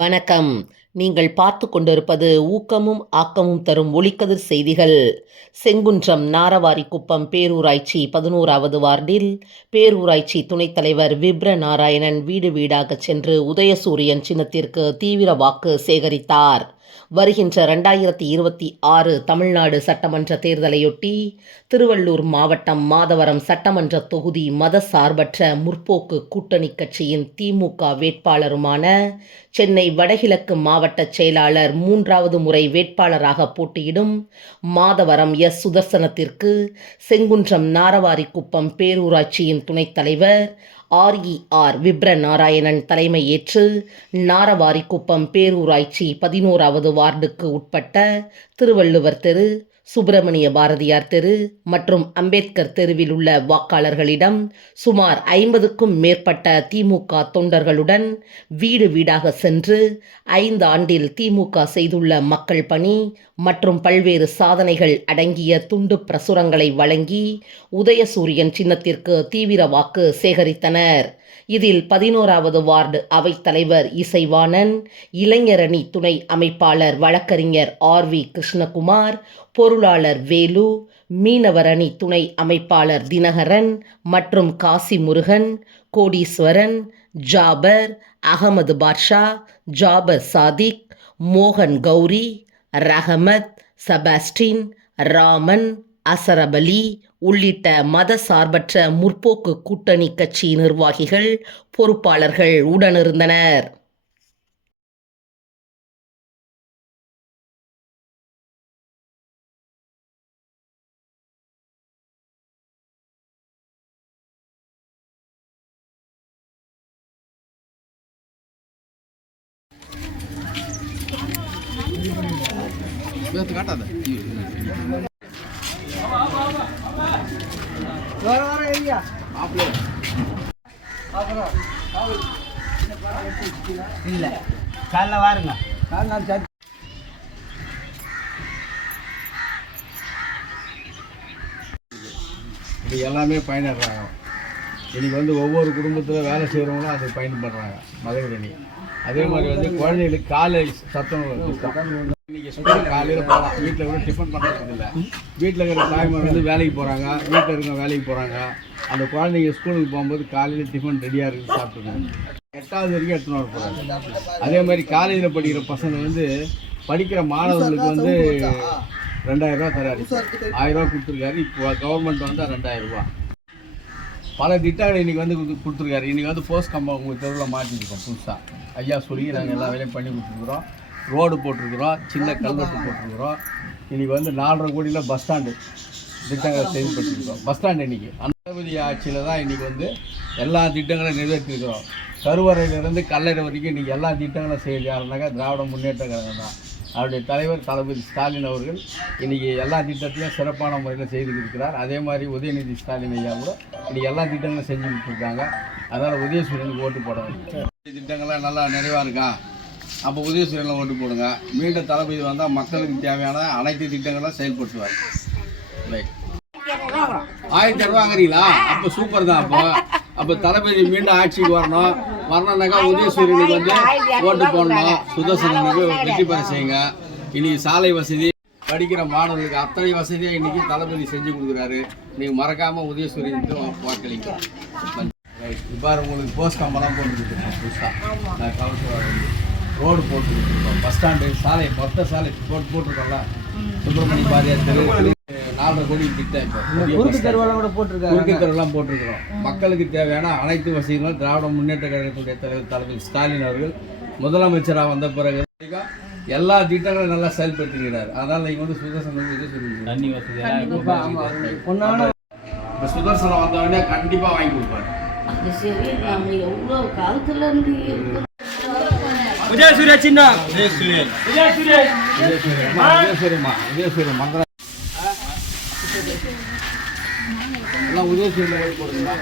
வணக்கம். நீங்கள் பார்த்து கொண்டிருப்பது ஊக்கமும் ஆக்கமும் தரும் ஒளிக்கதிர் செய்திகள். செங்குன்றம் நாரவாரிக்குப்பம் பேரூராட்சி 11வது வார்டில் பேரூராட்சி துணைத் தலைவர் விப்ர நாராயணன் வீடு வீடாகச் சென்று உதயசூரியன் சின்னத்திற்கு தீவிர வாக்கு சேகரித்தார். வருகின்ற 2026 தமிழ்நாடு சட்டமன்ற தேர்தலையொட்டி திருவள்ளூர் மாவட்டம் மாதவரம் சட்டமன்ற தொகுதி மதசார்பற்ற முற்போக்கு கூட்டணி கட்சியின் திமுக வேட்பாளருமான சென்னை வடகிழக்கு மாவட்ட செயலாளர் 3வது முறை வேட்பாளராக போட்டியிடும் மாதவரம் எஸ். சுதர்சனத்திற்கு செங்குன்றம் நாரவாரிக்குப்பம் பேரூராட்சியின் துணைத் தலைவர் RER விப்ர நாராயணன் தலைமை ஏற்று நாரவாரிக்குப்பம் பேரூராட்சி 11வது வார்டுக்கு உட்பட்ட திருவள்ளுவர் தெரு, சுப்பிரமணிய பாரதியார் தெரு மற்றும் அம்பேத்கர் தெருவில் உள்ள வாக்காளர்களிடம் சுமார் 50க்கும் மேற்பட்ட திமுக தொண்டர்களுடன் வீடு வீடாக சென்று 5 ஆண்டில் திமுக செய்துள்ள மக்கள் பணி மற்றும் பல்வேறு சாதனைகள் அடங்கிய துண்டு பிரசுரங்களை வழங்கி உதயசூரியன் சின்னத்திற்கு தீவிர வாக்கு சேகரித்தனர். இதில் 11வது வார்டு அவைத்தலைவர் இசைவாணன், இளைஞரணி துணை அமைப்பாளர் வழக்கறிஞர் RV கிருஷ்ணகுமார், பொருளாளர் வேலு, மீனவரணி துணை அமைப்பாளர் தினகரன் மற்றும் காசி முருகன், கோடீஸ்வரன், ஜாபர், அகமது பாட்ஷா, ஜாபர் சாதிக், மோகன் கௌரி, ரஹமத், செபாஸ்டின், ராமன், அசரபலி உள்ளிட்ட மத சார்பற்ற முற்போக்கு கூட்டணி கட்சி நிர்வாகிகள், பொறுப்பாளர்கள் உடனிருந்தனர். இல்லை காலைல வாருங்க. இது எல்லாமே பயன்படுறாங்க. இன்றைக்கி ஒவ்வொரு குடும்பத்தில் வேலை செய்கிறவங்களும் அது பயன்படுறாங்க மகளிரணி. அதே மாதிரி குழந்தைகளுக்கு காலை சத்தம் இன்றைக்கி ஸ்கூல் காலையில் போகலாம். வீட்டில் கூட டிஃபன் பண்ணுறது இல்லை. வீட்டில் இருக்கிற தாய்மார் வேலைக்கு போகிறாங்க, வீட்டில் இருக்கிற வேலைக்கு போகிறாங்க. அந்த குழந்தைங்க ஸ்கூலுக்கு போகும்போது காலையில் டிஃபன் ரெடியாக இருக்குது, சாப்பிட்டுருங்க. 8வது வரைக்கும் எடுத்துன்னு வர போகிறாங்க. அதே மாதிரி காலேஜில் படிக்கிற பசங்க படிக்கிற மாணவர்களுக்கு 2000 ரூபா தராரு. 1000 ரூபா கொடுத்துருக்காரு. இப்போ கவர்மெண்ட் 2000 ரூபா பல திட்டங்களை இன்றைக்கி கொடுத்துருக்காரு. இன்றைக்கி போஸ்ட் கம்பம் உங்கள் தெருவில் மாட்டிருக்கோம் புதுசாக. ஐயா சொல்லி நாங்கள் எல்லா வேலையும் பண்ணி கொடுத்துருக்குறோம். ரோடு போட்டிருக்கிறோம், சின்ன கல்வெட்டு போட்டிருக்கிறோம். இன்றைக்கி 4.5 கோடியில் பஸ் ஸ்டாண்டு திட்டங்களை செயல்படுத்திருக்கோம். பஸ் ஸ்டாண்டு இன்றைக்கி அண்ணாமலை ஆட்சியில் தான் இன்றைக்கி எல்லா திட்டங்களும் நிறைவேற்றிருக்கிறோம். கருவறையிலிருந்து கல்லறை வரைக்கும் இன்றைக்கி எல்லா திட்டங்களும் செய்யறாருனாக்கா திராவிட முன்னேற்ற கழகம் தான். அவருடைய தலைவர் தளபதி ஸ்டாலின் அவர்கள் இன்றைக்கி எல்லா திட்டத்திலையும் சிறப்பான முறையில் செய்து கொடுக்கிறார். அதே மாதிரி உதயநிதி ஸ்டாலின் ஐயா கூட இன்றைக்கி எல்லா திட்டங்களும் செஞ்சு கொடுத்துருக்காங்க. அதனால் உதயசூரியனுக்கு ஓட்டு போடணும். திட்டங்கள்லாம் நல்லா நிறைவாக இருக்கா, அப்போ உதயசூரியனில் ஓட்டு போடுங்க. மீண்டும் தளபதி வந்தால் மக்களுக்கு தேவையான அனைத்து திட்டங்களும் செயல்படுத்துவார். ரைட். 1000 ரூபா வாங்குறீங்களா? அப்போ சூப்பர் தான். அப்போ தளபதி மீண்டும் ஆட்சிக்கு வரணும்னாக்கா உதயசூரியனுக்கு ஓட்டு போடணும். சுதர்சனனுக்கு வெற்றி பெற செய்யுங்க. இன்றைக்கி சாலை வசதி, படிக்கிற மாணவர்களுக்கு அத்தனை வசதியாக இன்றைக்கி தளபதி செஞ்சு கொடுக்குறாரு. நீங்கள் மறக்காமல் உதயசூரியனுக்கு வாக்களிங்க. ரைட். இப்போ உங்களுக்கு போஸ்ட் கம்பெல்லாம் போட்டுருக்கோம் புதுசாக. நான் கவுன்சிலர் ரோடு போட்டுருக்கோம். பஸ் ஸ்டாண்டு சாலை மொத்த சாலை போட்டிருக்கோம்ல. சுப்பிரமணிய பாரதியார் தெரு 4.5 கோடி திட்டம். இப்போ குறுக்கு தெருவெல்லாம் போட்டிருக்கிறோம். மக்களுக்கு தேவையான அனைத்து வசதிகளும் திராவிட முன்னேற்ற கழகத்துடைய தலைவர் தளபதி ஸ்டாலின் அவர்கள் முதலமைச்சராக வந்த பிறகு எல்லா திட்டங்களும் நல்லா செயல்படுத்திக்கிறார். அதனால் நீங்கள் சுதர்சனம் தண்ணி வசதி இப்போ சுதர்சனம் வந்தவொடனே கண்டிப்பாக வாங்கி கொடுப்பாரு. உதயசூரிய சின்னம், உதயசூரியன் மந்திரம் எல்லாம் உதயசூரியன் போடுங்களா.